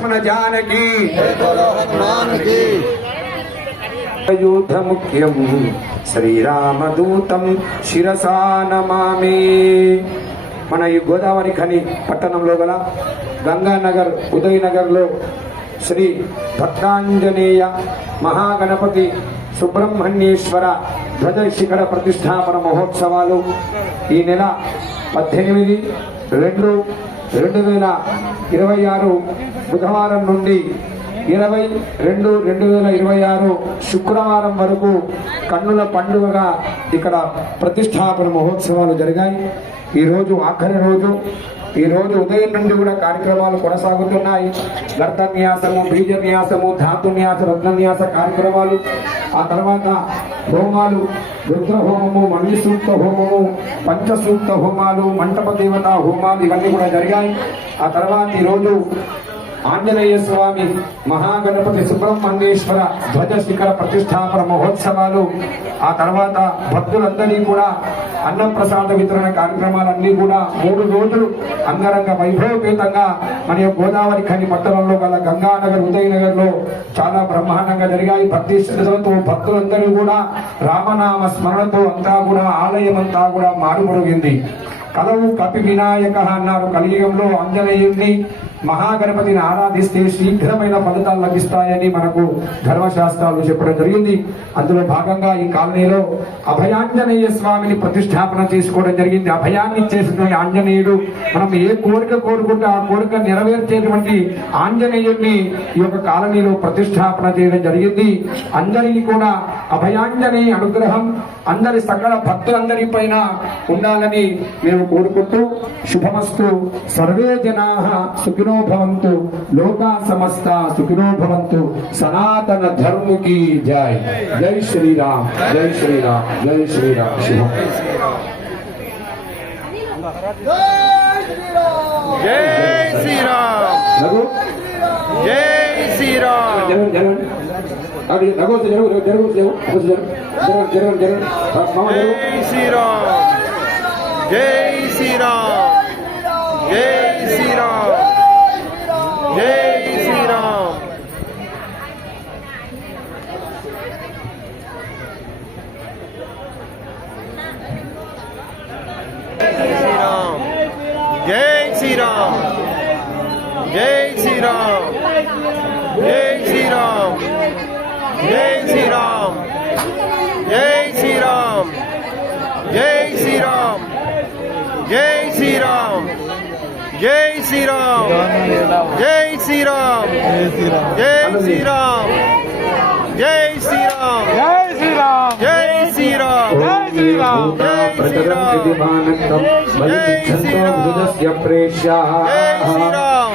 లక్ష్మణ జానకి యూథ ముఖ్యం శ్రీరామదూతం శిరసా నమామి మన ఈ గోదావరి ఖని పట్టణంలో గల గంగానగర్ ఉదయనగర్లో శ్రీ భక్తాంజనేయ మహాగణపతి సుబ్రహ్మణ్యేశ్వర ధ్వజ శిఖర ప్రతిష్టాపన మహోత్సవాలు ఈ నెల పద్దెనిమిది రెండు రెండు వేల ఇరవై ఆరు బుధవారం నుండి ఇరవై రెండు రెండు వేల ఇరవై ఆరు శుక్రవారం వరకు కన్నుల పండుగగా ఇక్కడ ప్రతిష్టాపన మహోత్సవాలు జరిగాయి. ఈరోజు ఆఖరి రోజు. ఈ రోజు ఉదయం నుండి కూడా కార్యక్రమాలు కొనసాగుతున్నాయి. గర్తన్యాసము బీజన్యాసము ధాతున్యాస రత్నన్యాస కార్యక్రమాలు. ఆ తర్వాత హోమాలు రుద్రహోమము మణిసూక్త హోమము పంచసూక్త హోమాలు మంటప దేవత హోమాలు ఇవన్నీ కూడా జరిగాయి. ఆ తర్వాత ఈరోజు ఆంజనేయ స్వామి మహాగణపతి సుబ్రహ్మణ్యేశ్వర ధ్వజ శిఖర ప్రతిష్టాపన మహోత్సవాలు ఆ తర్వాత భక్తులందరినీ కూడా అన్నప్రసాద వితరణ కార్యక్రమాలన్నీ కూడా మూడు రోజులు అంగరంగ వైభవపేతంగా మన యొక్క గోదావరి ఖని పట్టణంలో గల గంగానగర్ ఉదయనగర్లో చాలా బ్రహ్మాండంగా జరిగాయి. భక్తి శ్రద్ధలతో భక్తులందరూ కూడా రామనామ స్మరణతో అంతా కూడా ఆలయం అంతా కూడా మారుమరుగింది. కలవు కపి వినాయక అన్నారు కలియుగంలో ఆంజనేయుడిని మహాగణపతిని ఆరాధిస్తే శీఘ్రమైన ఫలితాలు లభిస్తాయని మనకు ధర్మశాస్త్రాలు చెప్పడం జరిగింది. అందులో భాగంగా ఈ కాలనీలో అభయాంజనేయ స్వామిని ప్రతిష్టాపన చేసుకోవడం జరిగింది. అభయాన్ని ఇచ్చేసిన ఆంజనేయుడు మనం ఏ కోరిక కోరుకుంటే ఆ కోరిక నెరవేర్చేటువంటి ఆంజనేయుడిని ఈ యొక్క కాలనీలో ప్రతిష్టాపన చేయడం జరిగింది. అందరినీ కూడా అభయాంజనేయ అనుగ్రహం అందరి సకల భక్తులందరి పైన ఉండాలని మేము కోరుకుంటూ శుభమస్తు. సర్వే జనా సుఖినో భవంతు. లోకా సమస్త సుఖినో భవంతు. సనాతన ధర్ముకి జై. జై శ్రీరామ్. జై శ్రీరామ్. జై శ్రీరామ్. శుభం జై శ్రీరామ్. జై శ్రీరామ్. జరగండి జరగండి అది వస్తే జరుగు జరుగు జరుగు జరుగు మామ జరుగు. జై శ్రీరామ్. జై శ్రీరామ్. జై శ్రీరామ్ జై శ్రీరామ్ జై శ్రీరామ్ జై శ్రీరామ్ జై శ్రీరామ్ జై శ్రీరామ్ జై శ్రీరామ్ జై శ్రీరామ్ జై శ్రీరామ్ జై శ్రీరామ్ జై శ్రీరామ్ జై శ్రీరామ్ జై శ్రీరామ్ ప్రచరం విధిమానందం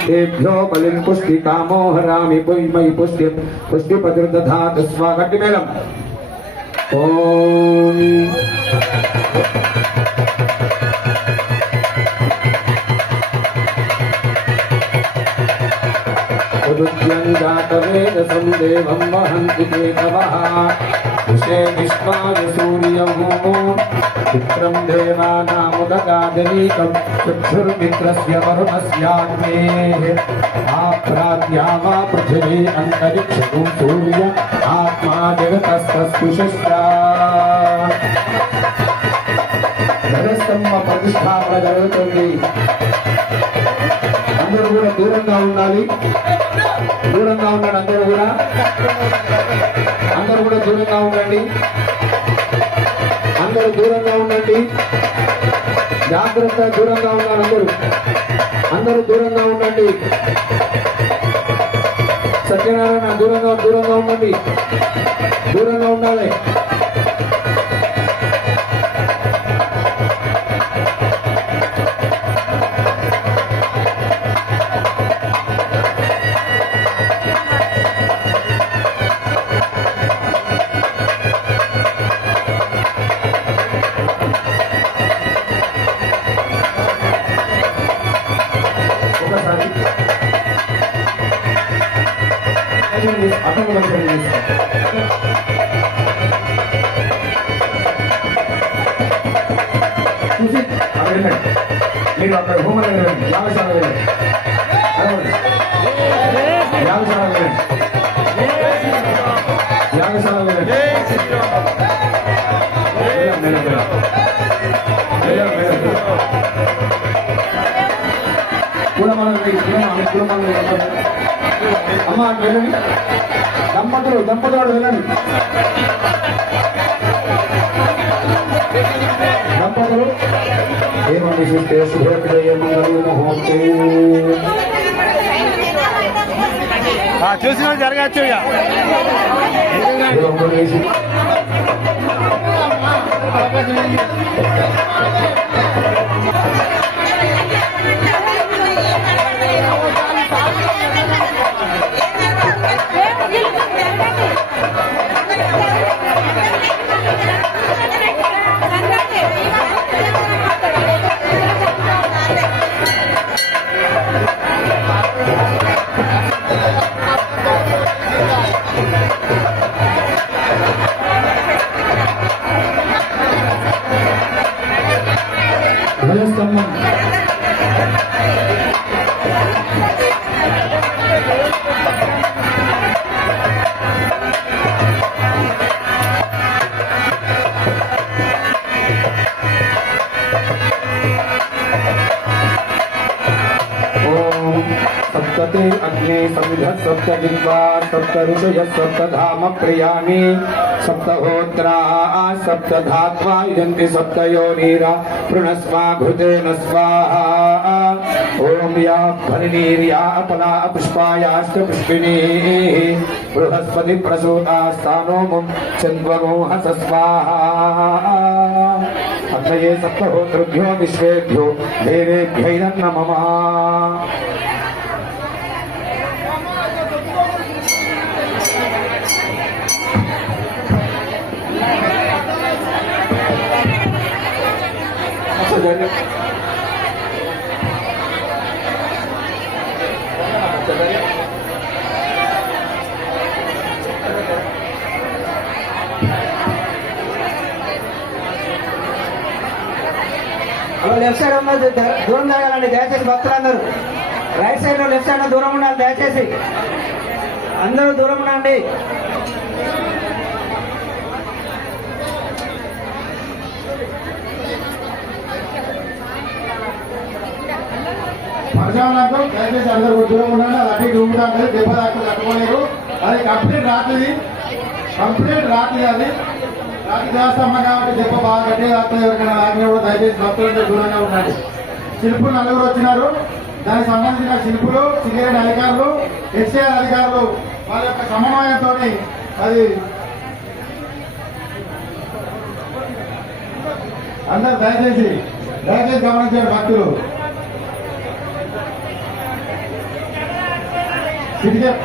तेभ्यो बलिम पुष्टि कामो हरामि पुष्मयि पुष्टि पुष्टि पतिर्दधात स्वागति मेलम ओम रुद्रङ्गातवेन सन्देवं वहन्ति केतवः उषे विश्वाय सूर्यौ मित्रं देवानामुदगादनीकं चक्षुर्मित्रस्य वरुणस्याग्नेः आप्राद्या वा पृथिवी अन्तरिक्षं सूर्य आत्मा जगतस्तस्पुषश्चा ధనస్తంభ ప్రతిష్టాపన జరుగుతుంది అందరూ కూడా దూరంగా ఉండాలి దూరంగా ఉండండి అందరూ కూడా. అందరూ కూడా దూరంగా ఉండండి. అందరూ దూరంగా ఉండండి. జాగ్రత్త దూరంగా ఉన్నారు అందరూ. అందరూ దూరంగా ఉండండి. సత్యనారాయణ దూరంగా దూరంగా ఉండండి. దూరంగా ఉండాలి. అర్థం చూసి అక్కడ వెళ్ళండి మీరు అక్కడ హోమల్ వెళ్ళండి యాగశాల వెళ్ళండి అడగండి. యాగశాల వెళ్ళండి అమ్మ అటు వెళ్ళండి. దంపతులు దంపతులు వెళ్ళండి. దంపతులు. ఏమని చూస్తే చూసిన జరగచ్చు ఇక. Thank you. అగ్నే సమిధ సప్త జిహ్వా సప్త ఋషయ సప్త ధామ ప్రియాణి సప్తహోత్రా సప్త ధాత్వా ఇదంతి సప్తయోనీర పృణస్వా ఘృతేన స్వాహా ఓం యా ఫలినీర్యా అపలా పుష్పాయాశ్చ పుష్పిణీ బృహస్పతి ప్రసూతా స్థానోముం లెఫ్ట్ సైడ్ ఉన్నది దూరం జరగాలండి దయచేసి భక్తులందరూ. రైట్ సైడ్లో లెఫ్ట్ సైడ్లో దూరం ఉండాలి దయచేసి. అందరూ దూరం ఉండండి. పరచాలకు దయచేసి అందరూ దూరం ఉండండి అది అటు ఇటు ఊపుతాంటది దెబ్బ దాకా తట్టుకోలేరు. అది కంప్లీట్ రాట్లేదు కంప్లీట్ రాట్లేదు అది. రాత్రి చేస్తామా కాబట్టి దెబ్బ బాగా కట్టే రాత్రి ఎవరికైనా రాత్రి కూడా దయచేసి భక్తులంటే దూరంగా ఉండండి. శిల్పులు నలుగురు వచ్చినారు. దానికి సంబంధించిన శిల్పులు సింగరేణి అధికారులు హెచ్ఏఆర్ అధికారులు వాళ్ళ యొక్క సమన్వయంతో అది అందరు దయచేసి దయచేసి గమనించారు భక్తులు. 今天